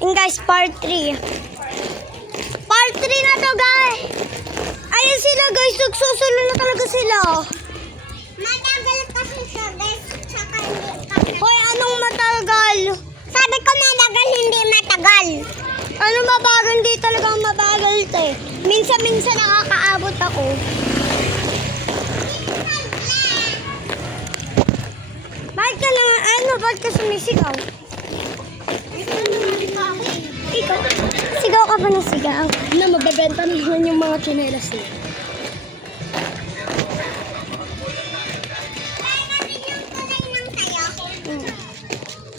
And guys, part 3. Part 3 na to, guys. Ayun sila, guys. Nagsusulo na talaga sila. Matagal kasi siya, guys. Tsaka hindi kasi. Hoy, anong matagal? Sabi ko matagal, hindi matagal. Ano mabagal? Hindi talaga mabagal, te. Minsan-minsan nakakaabot ako. Bakit ka naman, bakit ka sumisigaw? Ikaw, sigaw ka pa na sigaw. Na magbebenta naman yung mga tsinelas niya.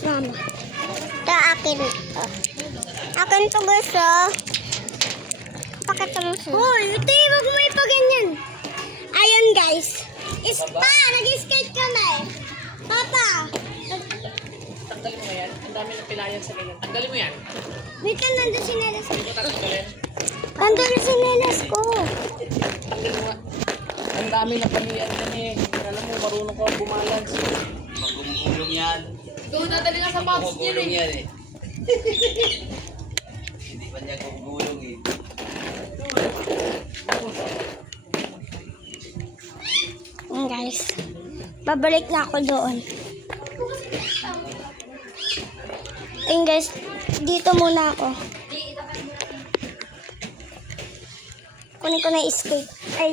Mama. Ito akin ito. Akin to gusto. Pakita mo siya. Hoy, ito wag mo ipaganyan. Ayun guys. Nag-skate kami. Papa. Tanggalin mo yan. Ang dami ng pilayan sa ganyan. Tanggalin mo yan. Wait lang, nandun si Nelas. Hindi ko tatanggalin. Nandun na si Nelas ko. Tanggalin mo nga. Ang dami ng palian yan eh. Alam mo, marunong ko bumalance. Magumulong yan. Doon nadali nga sa box niya Gumulong eh. yan eh. Hindi pa niya gumulong eh. Guys, babalik na ako doon. Ayun guys, dito muna ako. Kunin ko na yung skate. Ay,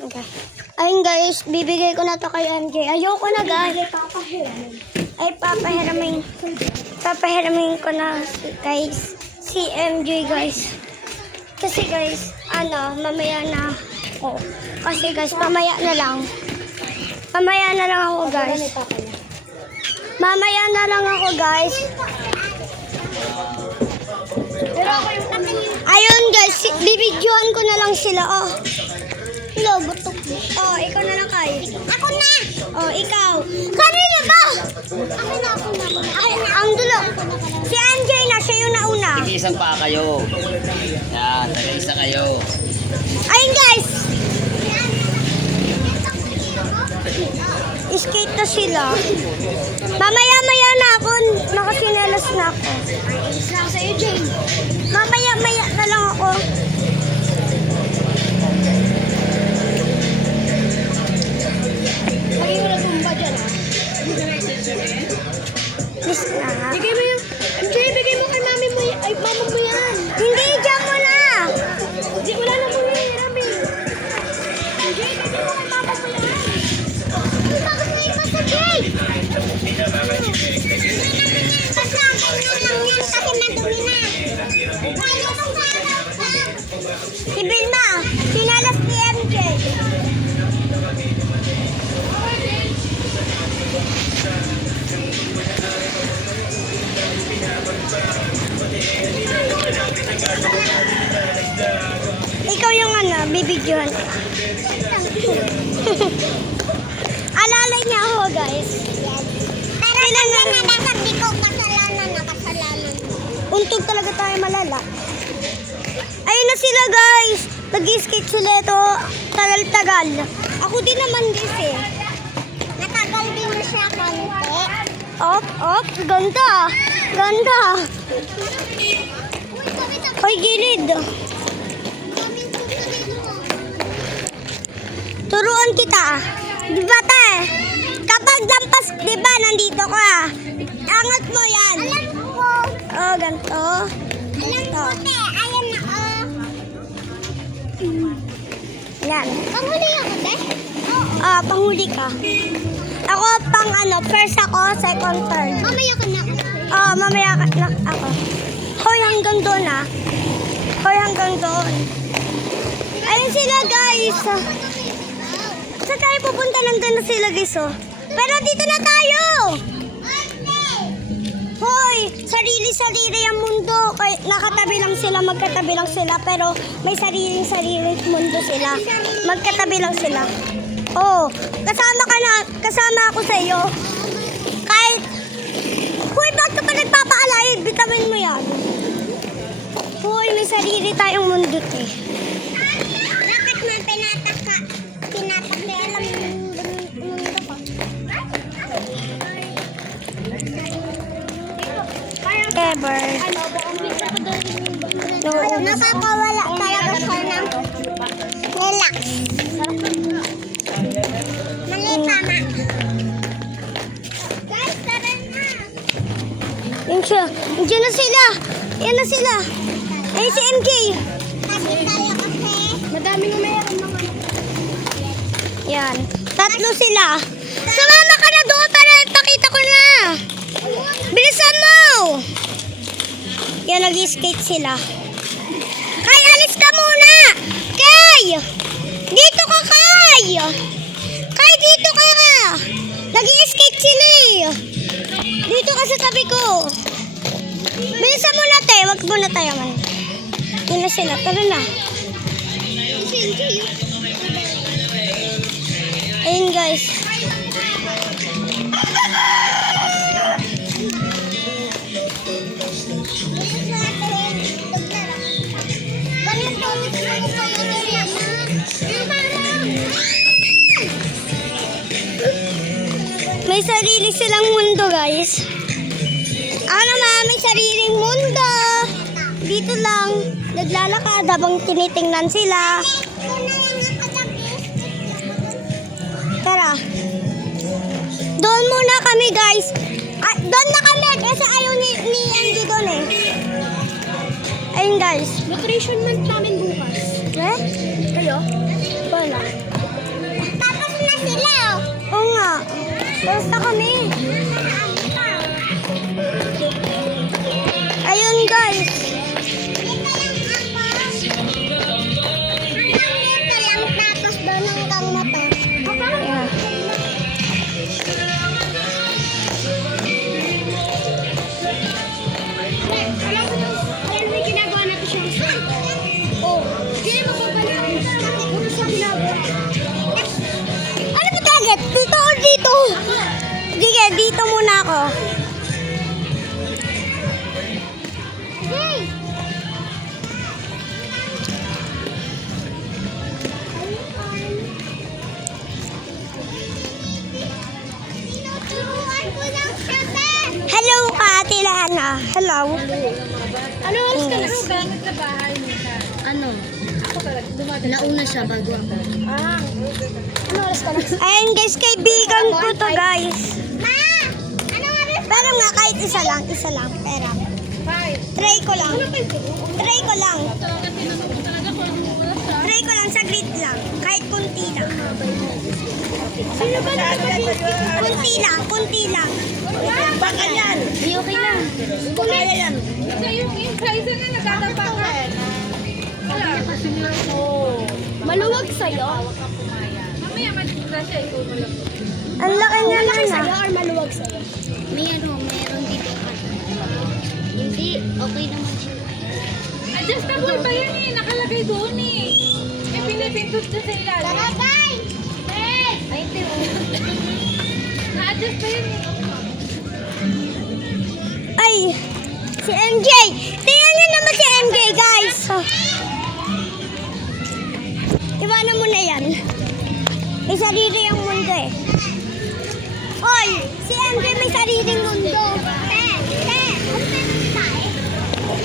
okay. Ayun guys, bibigay ko na to kay MJ. Ayoko na guys. Ay, papahiramin ko na guys. Si MJ guys. Kasi guys, mamaya na ako. Kasi guys, mamaya na lang. Mamaya na lang ako guys. Mamaya na lang ako guys. Ayun guys, bibidyohan ko na lang sila. Oh. Hello, butok. Oh, ikaw na lang kayo. Ako na! Oh, ikaw. Kanina ba? Ako na. Ay, ang dulo. Si MJ na, siya yung nauna. Isang pa kayo. Yan, taga-isa kayo. Ayun guys. Skate na sila. Mamaya-maya na ako. Nakasinelas na ako. Mamaya-maya na lang ako. Lagi mo na tumba dyan, ha? Please na. Bigay mo yung... MJ, bigay mo kay mami mo yan. Ay, mama mo yan. Hindi, dyan mo na. Hindi, wala na mo yan, Rami. MJ, bigay mo kay mama mo yan. Bakit may masakit? Kasi madumi na. Si Vilma, sinalas ni MJ. Ikaw yung bibidyohan. Alalay niya ako, guys. Pero sila na dapat di ko kasalanan. Untog talaga tayo malala. Ayun na sila, guys. Nag-skate sila ito. Tagal-tagal. Ako din naman, guys, eh. Natagal din na siya konti. Op. Ganda. Ganda. Hoy, gilid. Turuan kita. Di ba, te? Kapag lampas, di ba, nandito ka. Angat mo yan. Alam ko. Oh, ganito. Alam ko, te. Ayan na, oh. Yan. Panghuli ako, te? Panghuli ka. Ako, first ako, second, third. Mamaya ka na. Mamaya ka na ako. Hoy, hanggang doon, Hoy, hanggang doon. Ayun sila, guys. Saan tayo pupunta? Nandun na sila, guys, oh. Pero dito na tayo! Hoy, sarili-sarili ang mundo. Nakatabi lang sila, magkatabi lang sila. Pero may sariling-sariling mundo sila. Magkatabi lang sila. Oh, kasama ako sa iyo. Kahit, hoy, bakit ka pa nagpapaalay? Bitamin mo yan. Hoy, may sarili tayong mundo, eh. Bakit mo pinapakailan mundo ko? Whatever. Ano, buong pizza ko doon. No, Nakakawala talaga siya ng relax. Mali tama. Guys, tara na. yun siya. Diyan na sila. Yan na sila. Ay, si MJ. Kasi tayo kasi. Madaming mayroon mga Yan. Tatlo sila. Sumama ka na doon para ipakita ko na. Bilisan mo. Yan, nag-skate sila. Kay, alis ka muna. Kay! Dito ka, Kay! Kay, dito ka! Nag-skate sila eh. Dito ka sa tabi ko. Bilisan mo na, te. Wag muna tayo man. Yun na sila. Tara na. Ayun, guys. May sarili silang mundo, guys. Ano ma, may sariling mundo. Dito lang, naglalakad habang tinitingnan sila. Tara. Doon muna kami, guys. Doon na kami kasi ayaw ni Angie doon eh. Ayun, guys. nutrition month namin bukas. Eh? Kayo? Wala. Tapos na sila. Oo nga. Basta kami. Ayun, guys. Ito lang tapos doon hanggang mata. Yeah. Alam mo yung ginagawa natin siya gusto. Oh, hindi mo babalik. Ano sa ginagawa? Ano ba target? Dito o dito? Sige, dito muna ako. Hey! Tinuturuan ko lang siya, Ben. Hello, Ate Lana. Hello. Ano oras ka na Yes. ba? Ano? Nauna siya bago ako. Ah. Ano oras ka na? Ayun, guys, kaibigan ko to, guys. Ma! Ano nga rin? Pero nga, kahit isa lang. Pera. Try ko lang. Try ko lang, saglit lang. Kahit kunti lang. Sino ba na? Kunti lang. Baka yan. Hindi, okay lang. Kaya yan. Maluwag sa'yo? Ang laki niya Malaki na. sa'yo or maluwag sa'yo? Meron dito ka. Hindi, okay naman siya. Adjustable pa yan eh. Nakalagay doon eh. May pinipindot na sa ilalim. Tara, guys! Ay, hindi mo. Na-adjust pa yan eh. Ay, si MJ. Tingnan niyo naman si MJ, guys. Iwanan mo na yan. May sarili ang mundo eh. Oy, si MJ may sariling mundo.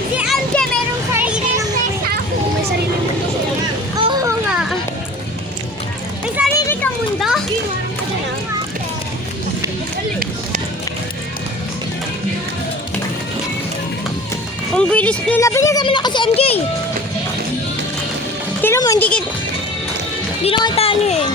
Si MJ mayroong sariling mundo. May sarili mundo siya. Oo nga. May sarili kang mundo? Ang bilis nila. Bilisan mo na kasi MJ. Tignan mo, hindi na kita ano eh.